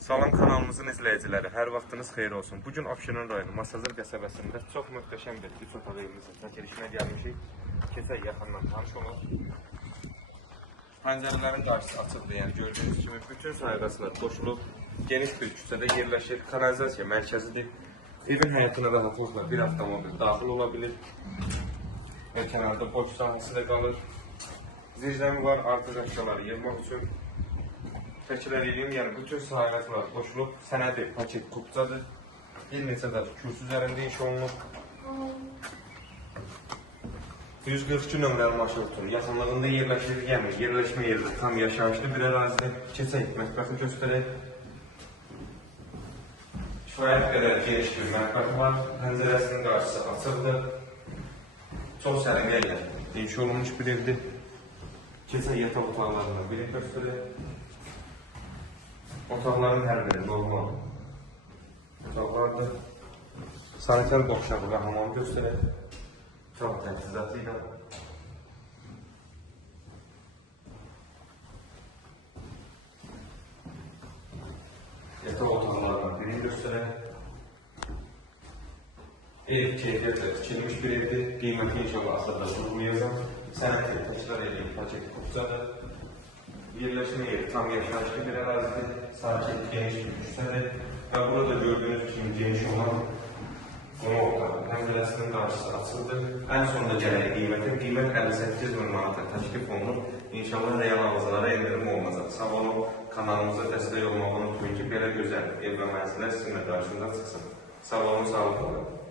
Salam kanalımızın izləyiciləri, hər vaxtınız xeyir olsun. Bugün Abşeron rayonu Masazır qəsəbəsində çox möhtəşəm bir üç otaq evimizin çəkilişinə gəlmişik. Keçək yaxından tanış olaq. Pəncərələrin qarşısı açıqdır, yəni gördüyünüz kimi bütün sayğaclar qoşulub geniş bir küçədə yerləşir. Kanalizasiya mərkəzidir. Evin həyatına rahatlıqla bir avtomobil daxil ola bilir. Və kənarda boş sahəsi də qalır. Zirzəmi var, artıq əşyaları yığmaq üçün. Təkrar edeyim, yəni bütün sayğaclar qoşulub, sənədi paket kupçadır. Bir neçə də kürsü üzərində iş olunub. 142 nömrəli marşrutun yaxınlığında yerləşir, yəni yerləşmə yeri tam yaşayışlı bir ərazidə. Keçək, mətbəxi göstərək. Kifayət qədər geniş bir mətbəxi var, pəncərəsinin qarşısı açıqdır. Çox səliqəylə inşa olunmuş bir evdir. Keçək yataq otaqlarından biri göstərək. Otaqların hər biri normal otaqlardır. Sanitar qovşağı və hamam göstərək. Çox təchizatı ilə. Yataq otaqlarından birini göstərək. Ev keyfiyyətlə tikilmiş bir evdir. Qiyməti inşallah asırda durmayacaq. Sənəti təkrar edeyim, paket kupçadır. Yerləşmə yeri tam yaşayışlı bir ərazidir. Sakin, geniş bir küçədir. Və burada gördüyünüz kimi geniş olan qonaq otağı, pəncərəsinin qarşısı açıldı. Ən sonunda gələk qiymət 58 min manata təklif olunur. İnşallah real alıcılara endirim olmayacaq. Sağ olun, kanalımıza dəstək olmağı unutmayın ki, belə gözəl ev və mənzillər sizinlə qarşınıza çıxsın. Sağ olun, sağ olun.